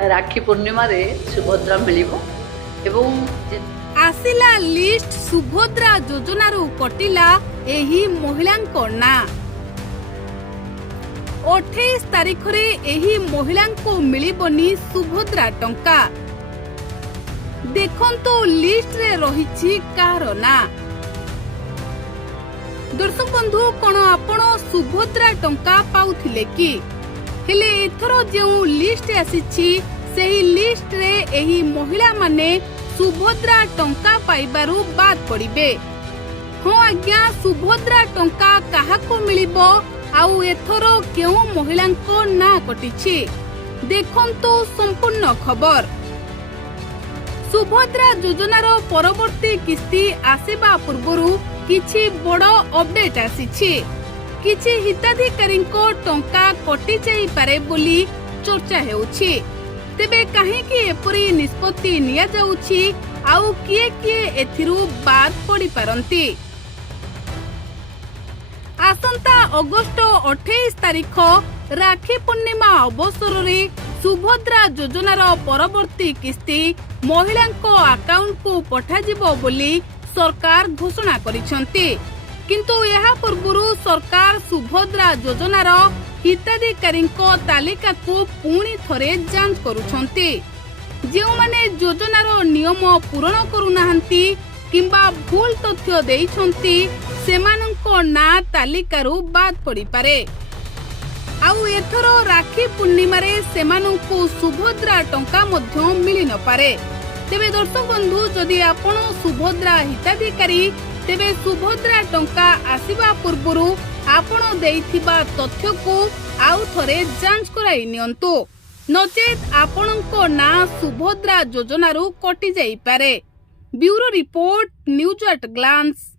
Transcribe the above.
राखी पूर्णिमा रे सुभद्रा मिलिबो एवं आसिला लिस्ट सुभद्रा योजनारू कटिला एही महिलांको ना 28 तारिख रे एही महिलांको मिलिबनी सुभद्रा टंका। देखंतु लिस्ट रे रहिछि कार ना। दर्शक बंधु कोन आपण सुभद्रा टंका पाउथिले कि हेले एथरो जेउ लिस्ट आसीछि सेही लिस्ट रे एही महिला माने सुभद्रा टंका पाइबारू बाद पड़िबे। हां आज्ञा सुभद्रा टंका काहाको मिलिबो आउ एथरो केउ महिलांको ना कटिछि देखंतु संपूर्ण खबर। सुभद्रा योजनार परवर्ती किस्ती आसीबा पूर्वरु किछि बड़ अपडेट आसीछि। किछि हिताधिकारींको टंका कटि जाई पारे बोली चर्चा हेउछि। तेबे काहेकि एपरि निष्पत्ति निया जाउछि आउ किए किए एथिरु बाद पड़ी पारंती। आसंता अगस्त 28 तारिख राखी पूर्णिमा अवसर रे सुभद्रा योजनार परवर्ती किस्ती महिलांको अकाउंट को पठाजिबो बोली सरकार घोषणा करिसंती। किंतु यहा पूर्वरु सरकार सुभद्रा योजनार हिताधिकारींको तालिका को पुणी थरे जांच करुछंती। जेउ माने योजनार नियम पूरण करुनाहंती किंबा भूल तथ्य देइछंती सेमानंको ना तालिकारु बाद पड़ी पारे। आउ एथरो राखी पूर्णिमा रे सेमानंको सुभद्रा टंका मध्य मिली न पारे। तेबे दर्शक बंधु जदि आपण सुभद्रा हिताधिकारी तेबे सुभद्रा टंका आसीबा पूर्वरु आपण देइथिबा तथ्य को आउ थरे जांच कराई नियंतु नचेत आपणको ना सुभद्रा योजनारू कटि जाई पारे। Bureau report news at glance.